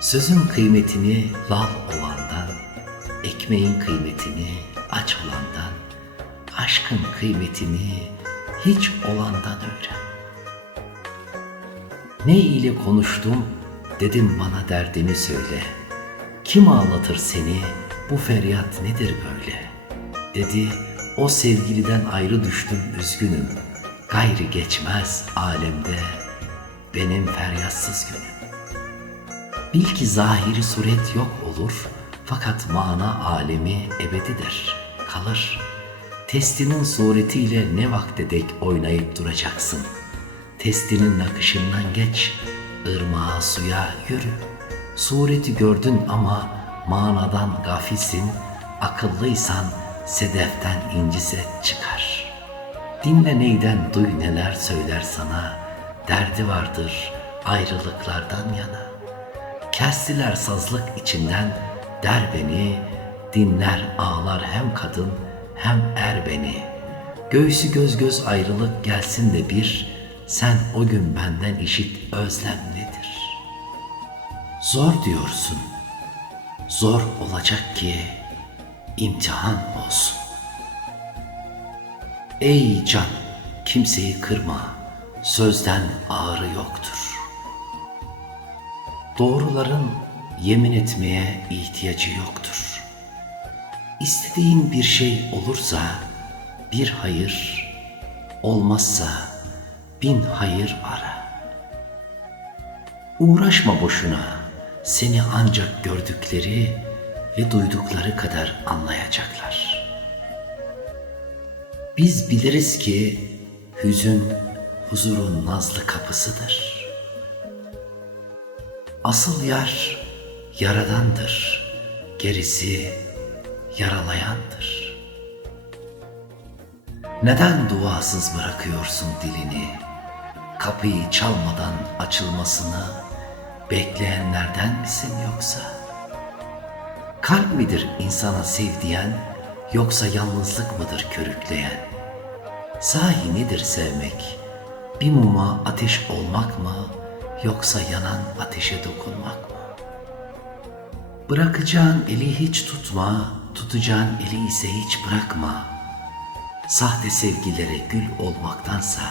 Sözün kıymetini lal olandan, ekmeğin kıymetini aç olandan, aşkın kıymetini hiç olandan öğren. Ne ile konuştum, dedim bana derdini söyle. Kim ağlatır seni, bu feryat nedir böyle? Dedi, o sevgiliden ayrı düştüm üzgünüm. Gayri geçmez alemde benim feryatsız günüm. Bil ki zahiri suret yok olur, fakat mana alemi ebedidir, kalır. Testinin suretiyle ne vakte dek oynayıp duracaksın? Testinin nakışından geç, ırmağa suya yürü. Sureti gördün ama manadan gafilsin, akıllıysan sedeften inci set çıkar. Dinle neyden duy neler söyler sana, derdi vardır ayrılıklardan yana. Kestiler sazlık içinden der beni, dinler ağlar hem kadın hem er beni. Göğsü göz göz ayrılık gelsin de bir, sen o gün benden işit özlem nedir? Zor diyorsun, zor olacak ki imtihan olsun. Ey can, kimseyi kırma, sözden ağrı yoktur. Doğruların yemin etmeye ihtiyacı yoktur. İstediğin bir şey olursa bir hayır, olmazsa 1000 hayır ara. Uğraşma boşuna, seni ancak gördükleri ve duydukları kadar anlayacaklar. Biz biliriz ki hüzün huzurun nazlı kapısıdır. Asıl yar yaradandır, gerisi yaralayandır. Neden duasız bırakıyorsun dilini? Kapıyı çalmadan açılmasını bekleyenlerden misin yoksa? Kalp midir insana sev diyen, yoksa yalnızlık mıdır körükleyen? Sahi nedir sevmek? Bir muma ateş olmak mı, yoksa yanan ateşe dokunmak mı? Bırakacağın eli hiç tutma, tutacağın eli ise hiç bırakma. Sahte sevgilere gül olmaktansa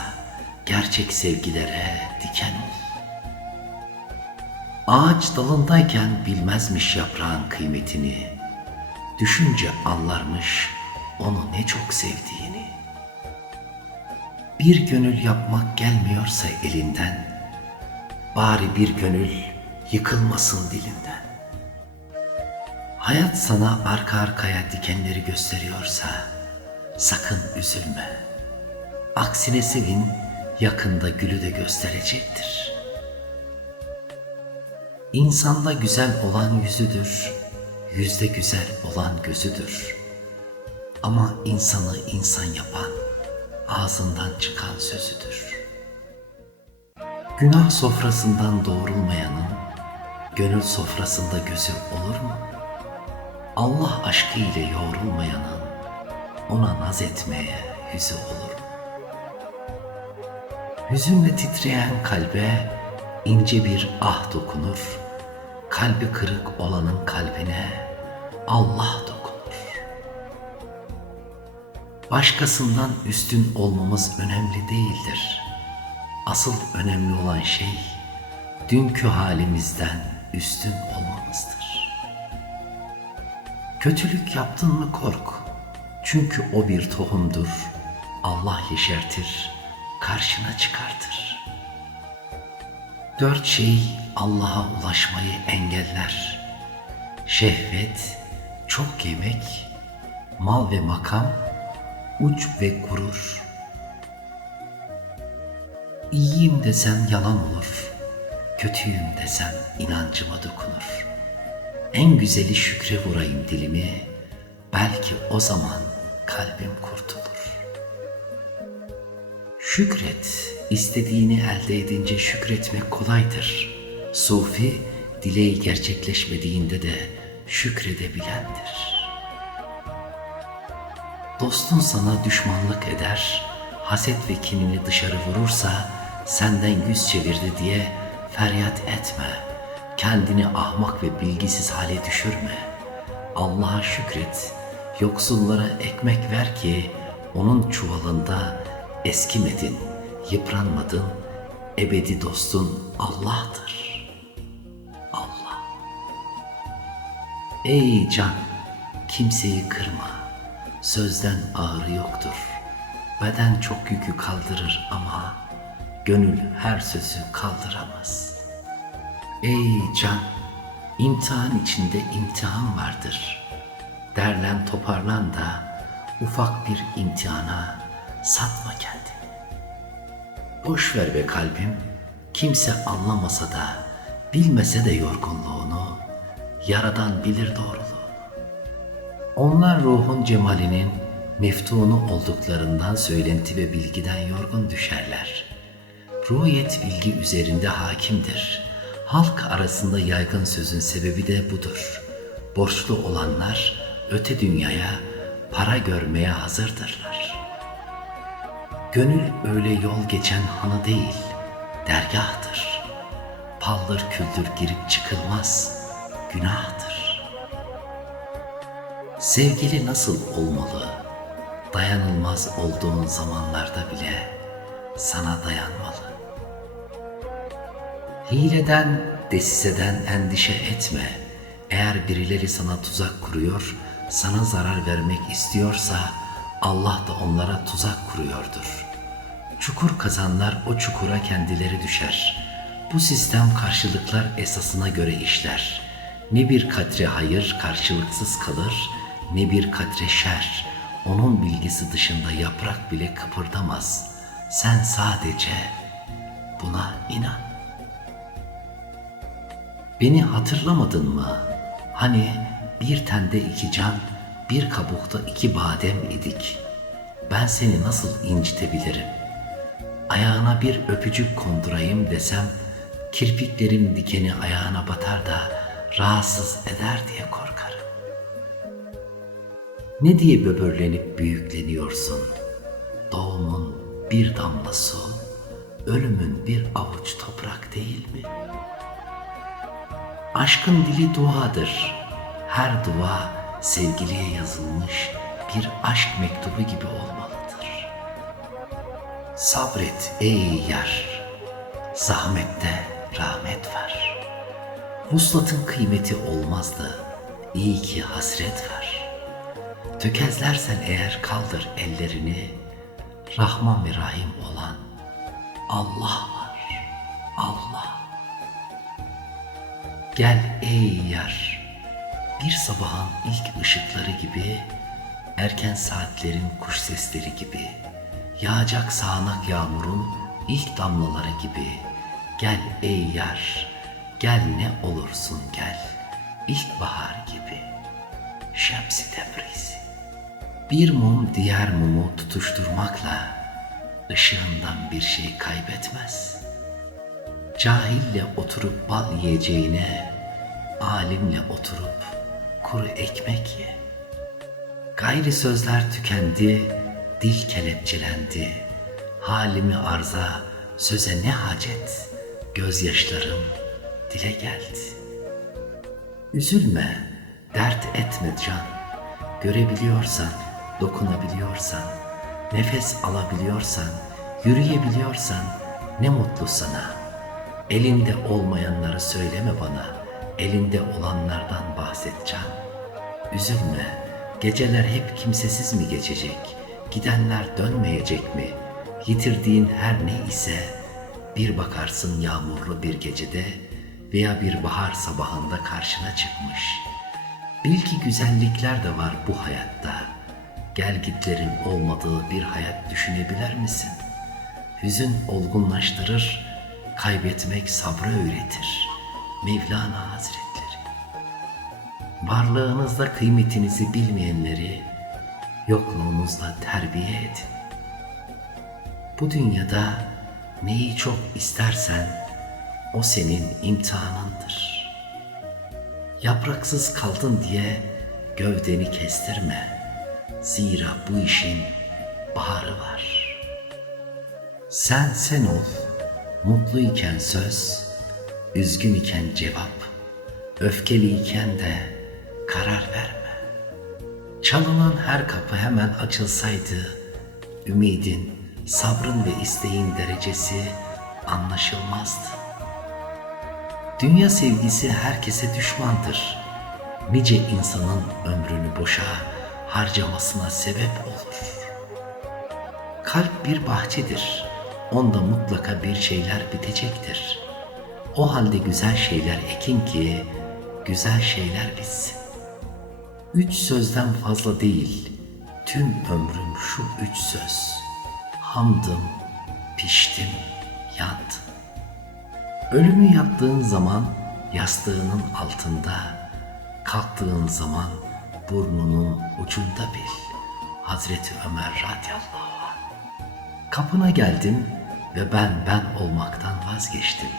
gerçek sevgilere diken ol. Ağaç dalındayken bilmezmiş yaprağın kıymetini, düşünce anlarmış onu ne çok sevdiğini. Bir gönül yapmak gelmiyorsa elinden, bari bir gönül yıkılmasın dilinden. Hayat sana arka arkaya dikenleri gösteriyorsa sakın üzülme. Aksine sevin, yakında gülü de gösterecektir. İnsanda güzel olan yüzüdür, yüzde güzel olan gözüdür. Ama insanı insan yapan ağzından çıkan sözüdür. Günah sofrasından doğrulmayanın gönül sofrasında gözü olur mu? Allah aşkı ile yoğrulmayanın ona naz etmeye yüzü olur mu? Hüzünle titreyen kalbe ince bir ah dokunur. Kalbi kırık olanın kalbine Allah dokunur. Başkasından üstün olmamız önemli değildir. Asıl önemli olan şey dünkü halimizden üstün olmamızdır. Kötülük yaptın mı kork. Çünkü o bir tohumdur. Allah yeşertir, karşına çıkartır. 4 şey Allah'a ulaşmayı engeller. Şehvet, çok yemek, mal ve makam, uç ve gurur. İyiyim desem yalan olur, kötüyüm desem inancıma dokunur. En güzeli şükre vurayım dilimi, belki o zaman kalbim kurtulur. Şükret, istediğini elde edince şükretmek kolaydır. Sufi, dileği gerçekleşmediğinde de şükredebilendir. Dostun sana düşmanlık eder, haset ve kinini dışarı vurursa senden yüz çevirdi diye feryat etme. Kendini ahmak ve bilgisiz hale düşürme. Allah'a şükret, yoksullara ekmek ver ki onun çuvalında eskimedin, yıpranmadın, ebedi dostun Allah'tır. Allah. Ey can, kimseyi kırma, sözden ağrı yoktur. Beden çok yükü kaldırır ama gönül her sözü kaldıramaz. Ey can, imtihan içinde imtihan vardır. Derlen toparlan da ufak bir imtihana satma kendini. Boş ver be kalbim, kimse anlamasa da bilmese de yorgunluğunu, Yaradan bilir doğruluğunu. Onlar ruhun cemalinin meftunu olduklarından söylenti ve bilgiden yorgun düşerler. Ruhiyet bilgi üzerinde hakimdir. Halk arasında yaygın sözün sebebi de budur. Borçlu olanlar öte dünyaya para görmeye hazırdırlar. Gönül öyle yol geçen hanı değil, dergahtır. Paldır küldür girip çıkılmaz, günahtır. Sevgili nasıl olmalı? Dayanılmaz olduğun zamanlarda bile sana dayanmalı. Hileden, desiseden endişe etme. Eğer birileri sana tuzak kuruyor, sana zarar vermek istiyorsa Allah da onlara tuzak kuruyordur. Çukur kazanlar o çukura kendileri düşer. Bu sistem karşılıklar esasına göre işler. Ne bir katre hayır karşılıksız kalır, ne bir katre şer. Onun bilgisi dışında yaprak bile kıpırdamaz. Sen sadece buna inan. Beni hatırlamadın mı? Hani bir tende iki can, bir kabukta iki badem idik. Ben seni nasıl incitebilirim? Ayağına bir öpücük kondurayım desem, kirpiklerim dikeni ayağına batar da rahatsız eder diye korkarım. Ne diye böbürlenip büyükleniyorsun? Doğumun bir damla su, ölümün bir avuç toprak değil mi? Aşkın dili duadır. Her dua sevgiliye yazılmış bir aşk mektubu gibi olmalıdır. Sabret ey yar, zahmette rahmet var. Vuslatın kıymeti olmazdı, iyi ki hasret var. Tökezlersen eğer kaldır ellerini, Rahman ve Rahim olan Allah var, Allah. Gel ey yar, bir sabahın ilk ışıkları gibi, erken saatlerin kuş sesleri gibi, yağacak sağanak yağmurun ilk damlaları gibi. Gel ey yar, gel ne olursun gel, ilkbahar gibi. Şems-i Tebrizi. Bir mum diğer mumu tutuşturmakla ışığından bir şey kaybetmez. Cahille oturup bal yiyeceğine, alimle oturup kuru ekmek ye. Gayri sözler tükendi, dil kelepçelendi. Halimi arza, söze ne hacet, gözyaşlarım dile geldi. Üzülme, dert etme can. Görebiliyorsan, dokunabiliyorsan, nefes alabiliyorsan, yürüyebiliyorsan ne mutlu sana. Elinde olmayanları söyleme bana, elinde olanlardan bahset can. Üzülme, geceler hep kimsesiz mi geçecek? Gidenler dönmeyecek mi? Yitirdiğin her ne ise bir bakarsın yağmurlu bir gecede veya bir bahar sabahında karşına çıkmış. Bil ki güzellikler de var bu hayatta. Gel gitlerin olmadığı bir hayat düşünebilir misin? Hüzün olgunlaştırır, kaybetmek sabrı öğretir. Mevlana Hazretleri. Varlığınızda kıymetinizi bilmeyenleri yokluğunuzda terbiye edin. Bu dünyada neyi çok istersen o senin imtihanındır. Yapraksız kaldın diye gövdeni kestirme. Zira bu işin baharı var. Sen ol, mutluyken söz, üzgün iken cevap. Öfkeliyken de karar verme. Çalınan her kapı hemen açılsaydı, ümidin, sabrın ve isteğin derecesi anlaşılmazdı. Dünya sevgisi herkese düşmandır. Nice insanın ömrünü boşa harcamasına sebep olur. Kalp bir bahçedir. Onda mutlaka bir şeyler bitecektir. O halde güzel şeyler ekin ki güzel şeyler bitsin. 3 sözden fazla değil, tüm ömrüm şu 3 söz. Hamdım, piştim, yandım. Ölümü yattığın zaman yastığının altında, kalktığın zaman burnunun ucunda bil. Hazreti Ömer radıyallahu anh. Kapına geldim ve ben olmaktan vazgeçtim.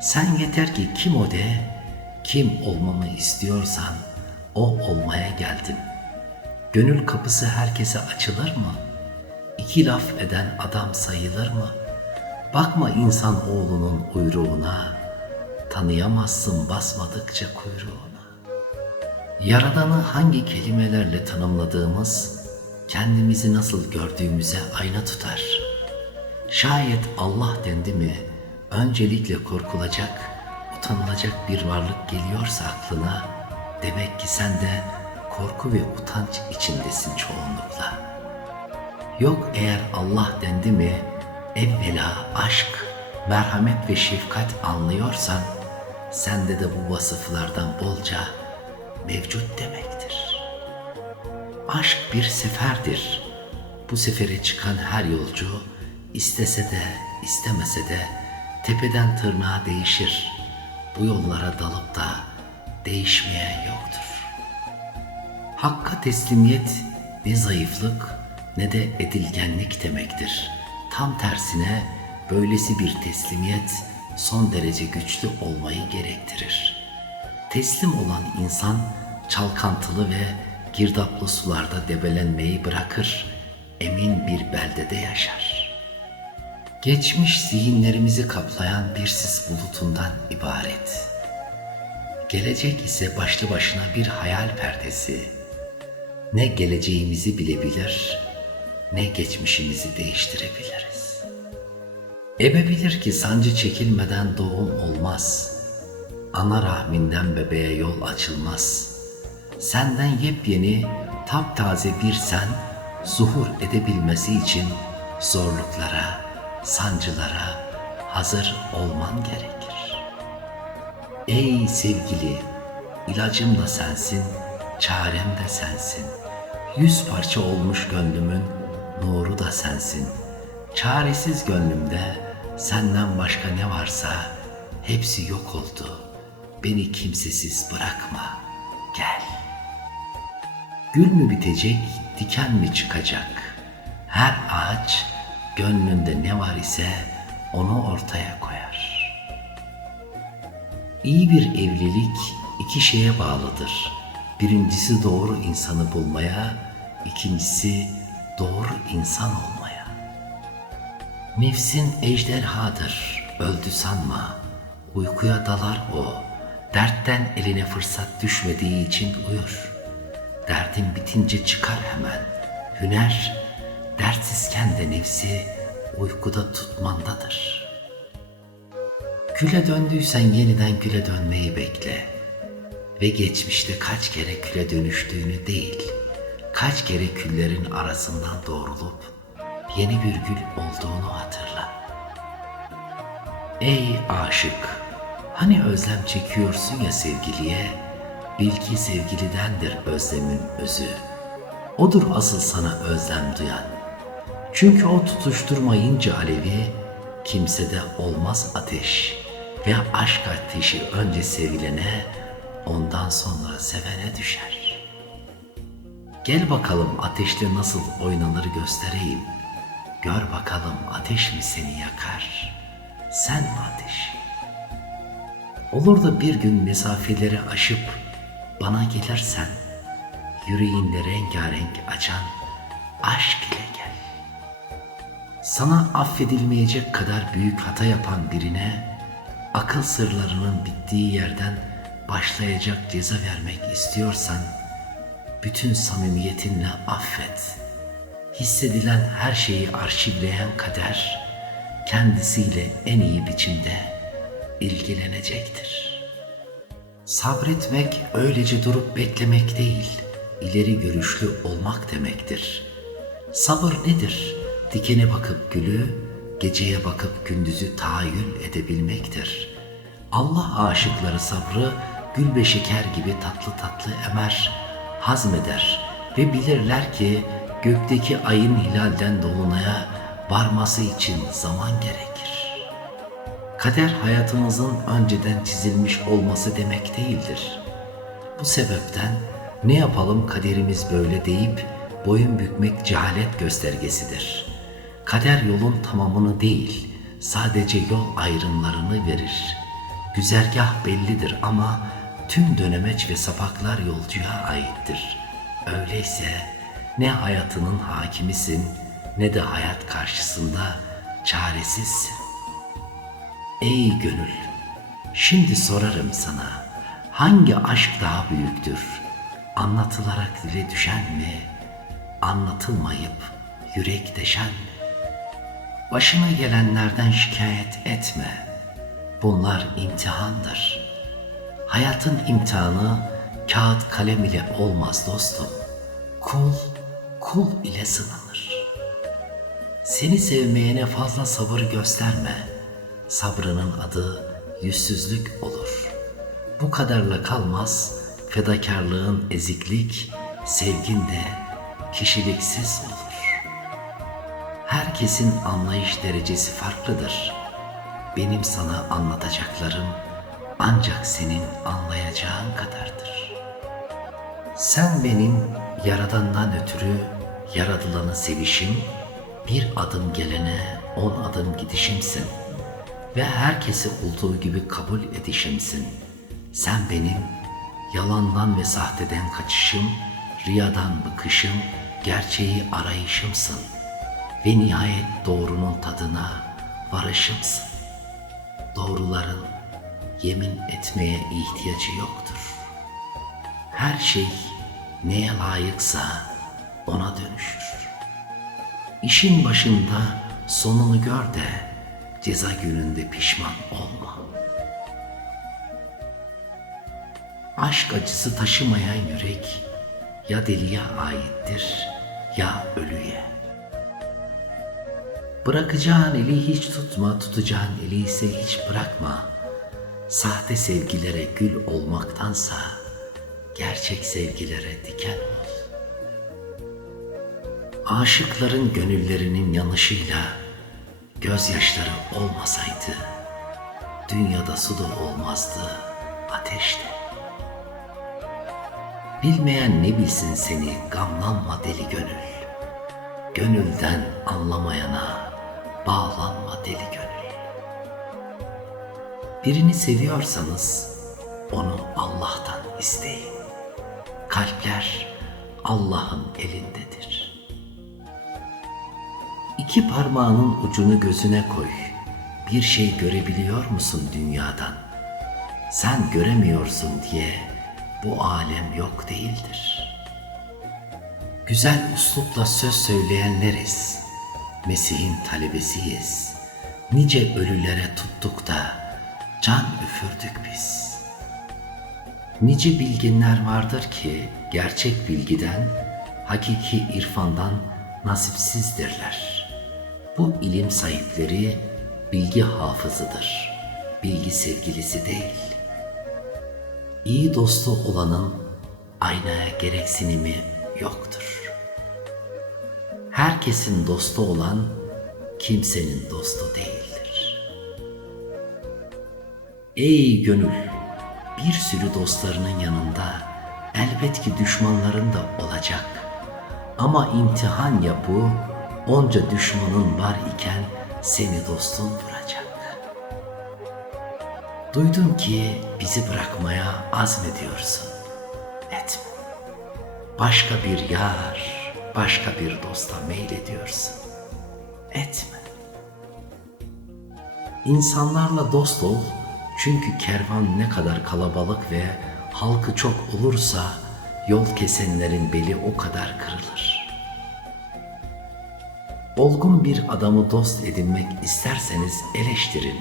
Sen yeter ki kim o de, kim olmamı istiyorsan o olmaya geldim. Gönül kapısı herkese açılır mı? İki laf eden adam sayılır mı? Bakma insan oğlunun uyruğuna, tanıyamazsın basmadıkça kuyruğuna. Yaradanı hangi kelimelerle tanımladığımız, kendimizi nasıl gördüğümüze ayna tutar. Şayet Allah dendi mi, öncelikle korkulacak, utanılacak bir varlık geliyorsa aklına, demek ki sen de korku ve utanç içindesin çoğunlukla. Yok eğer Allah dendi mi, evvela aşk, merhamet ve şefkat anlıyorsan, sende de bu vasıflardan bolca mevcut demektir. Aşk bir seferdir. Bu sefere çıkan her yolcu, istese de istemese de tepeden tırnağa değişir. Bu yollara dalıp da değişmeyen yoktur. Hakka teslimiyet ne zayıflık ne de edilgenlik demektir. Tam tersine böylesi bir teslimiyet son derece güçlü olmayı gerektirir. Teslim olan insan çalkantılı ve girdaplı sularda debelenmeyi bırakır, emin bir beldede yaşar. Geçmiş zihinlerimizi kaplayan bir sis bulutundan ibaret. Gelecek ise başlı başına bir hayal perdesi. Ne geleceğimizi bilebilir, ne geçmişimizi değiştirebiliriz. Ebe bilir ki sancı çekilmeden doğum olmaz. Ana rahminden bebeğe yol açılmaz. Senden yepyeni, taptaze bir sen, zuhur edebilmesi için zorluklara, sancılara hazır olman gerekir. Ey sevgili, ilacım da sensin, çarem de sensin. 100 parça olmuş gönlümün nuru da sensin. Çaresiz gönlümde senden başka ne varsa hepsi yok oldu. Beni kimsesiz bırakma, gel. Gül mü bitecek, diken mi çıkacak? Her ağaç gönlünde ne var ise onu ortaya koyar. İyi bir evlilik iki şeye bağlıdır. Birincisi doğru insanı bulmaya, ikincisi doğru insan olmaya. Nefsin ejderhadır, öldü sanma. Uykuya dalar o, dertten eline fırsat düşmediği için uyur. Derdin bitince çıkar hemen. Hüner, dertsizken de nefsi uykuda tutmandadır. Küle döndüysen yeniden küle dönmeyi bekle. Ve geçmişte kaç kere küle dönüştüğünü değil, kaç kere küllerin arasından doğrulup yeni bir gül olduğunu hatırla. Ey aşık, hani özlem çekiyorsun ya sevgiliye, bil ki sevgilidendir özlemin özü. Odur asıl sana özlem duyan. Çünkü o tutuşturmayınca alevi, kimsede olmaz ateş ve aşk ateşi önce sevilene, ondan sonra sevene düşer. Gel bakalım ateşle nasıl oynanır göstereyim. Gör bakalım ateş mi seni yakar, sen mi ateş? Olur da bir gün mesafeleri aşıp bana gelirsen, yüreğinde rengarenk açan aşk ile gel. Sana affedilmeyecek kadar büyük hata yapan birine, akıl sırlarının bittiği yerden başlayacak ceza vermek istiyorsan, bütün samimiyetinle affet. Hissedilen her şeyi arşivleyen kader, kendisiyle en iyi biçimde ilgilenecektir. Sabretmek öylece durup beklemek değil, ileri görüşlü olmak demektir. Sabır nedir? Dikene bakıp gülü, geceye bakıp gündüzü tahayyül edebilmektir. Allah aşıkları sabrı gül ve şeker gibi tatlı tatlı emer, hazmeder ve bilirler ki gökteki ayın hilalden dolunaya varması için zaman gerekir. Kader hayatımızın önceden çizilmiş olması demek değildir. Bu sebepten ne yapalım kaderimiz böyle deyip boyun bükmek cehalet göstergesidir. Kader yolun tamamını değil, sadece yol ayrımlarını verir. Güzergah bellidir ama tüm dönemeç ve sapaklar yolcuya aittir. Öyleyse ne hayatının hakimisin ne de hayat karşısında çaresizsin. Ey gönül, şimdi sorarım sana, hangi aşk daha büyüktür? Anlatılarak dile düşen mi, anlatılmayıp yürek deşen mi? Başına gelenlerden şikayet etme. Bunlar imtihandır. Hayatın imtihanı kağıt kalem ile olmaz dostum. Kul ile sınanır. Seni sevmeyene fazla sabır gösterme. Sabrının adı yüzsüzlük olur. Bu kadarla kalmaz, fedakarlığın eziklik, sevgin de kişiliksiz olur. Herkesin anlayış derecesi farklıdır. Benim sana anlatacaklarım ancak senin anlayacağın kadardır. Sen benim Yaradan'dan ötürü yaradılanı sevişim, bir adım gelene 10 adım gidişimsin ve herkesi olduğu gibi kabul edişimsin. Sen benim yalandan ve sahteden kaçışım, riyadan bıkışım, gerçeği arayışımsın ve nihayet doğrunun tadına varışımsın. Doğruların yemin etmeye ihtiyacı yoktur. Her şey neye layıksa ona dönüşür. İşin başında sonunu gör de ceza gününde pişman olma. Aşk acısı taşımayan yürek ya deliye aittir ya ölüye. Bırakacağın eli hiç tutma, tutacağın eli ise hiç bırakma. Sahte sevgilere gül olmaktansa gerçek sevgilere diken ol. Aşıkların gönüllerinin yanışıyla gözyaşları olmasaydı, dünyada su da olmazdı, ateş de. Bilmeyen ne bilsin seni, gamlanma deli gönül. Gönülden anlamayana bağlanma deli gönül. Birini seviyorsanız onu Allah'tan isteyin. Kalpler Allah'ın elindedir. İki parmağının ucunu gözüne koy. Bir şey görebiliyor musun dünyadan? Sen göremiyorsun diye bu alem yok değildir. Güzel üslupla söz söyleyenleriz. Mesih'in talebesiyiz. Nice ölülere tuttuk da can üfürdük biz. Nice bilginler vardır ki gerçek bilgiden, hakiki irfandan nasipsizdirler. Bu ilim sahipleri bilgi hafızıdır, bilgi sevgilisi değil. İyi dostu olanın aynaya gereksinimi yoktur. Herkesin dostu olan kimsenin dostu değildir. Ey gönül, bir sürü dostlarının yanında elbet ki düşmanların da olacak. Ama imtihan ya bu, onca düşmanın var iken seni dostun vuracak. Duydum ki bizi bırakmaya azmediyorsun. Etme. Başka bir yar, başka bir dosta meylediyorsun. Etme. İnsanlarla dost ol, Çünkü kervan ne kadar kalabalık ve halkı çok olursa yol kesenlerin beli o kadar kırılır. Olgun bir adamı dost edinmek isterseniz eleştirin.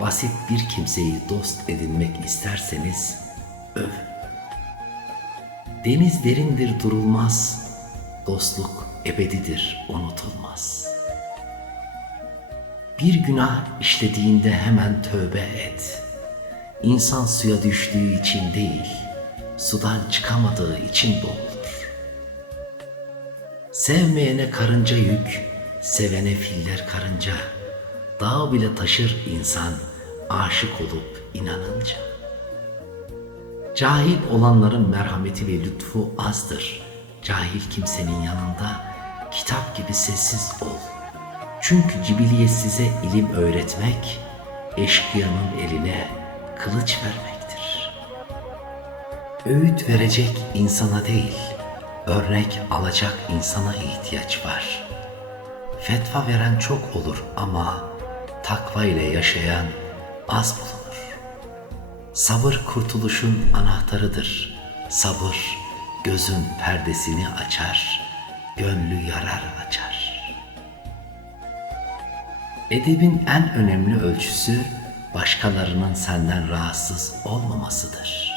Basit bir kimseyi dost edinmek isterseniz övün. Deniz derindir durulmaz, dostluk ebedidir unutulmaz. Bir günah işlediğinde hemen tövbe et. İnsan suya düştüğü için değil, sudan çıkamadığı için boğulur. Sevmeyene karınca yük, sevene filler karınca. Dağ bile taşır insan aşık olup inanınca. Cahil olanların merhameti ve lütfu azdır. Cahil kimsenin yanında kitap gibi sessiz ol. Çünkü cibiliyet size ilim öğretmek, eşkıyanın eline kılıç vermektir. Öğüt verecek insana değil, örnek alacak insana ihtiyaç var. Fetva veren çok olur ama takva ile yaşayan az bulunur. Sabır kurtuluşun anahtarıdır. Sabır gözün perdesini açar, gönlü yarar açar. Edebin en önemli ölçüsü başkalarının senden rahatsız olmamasıdır.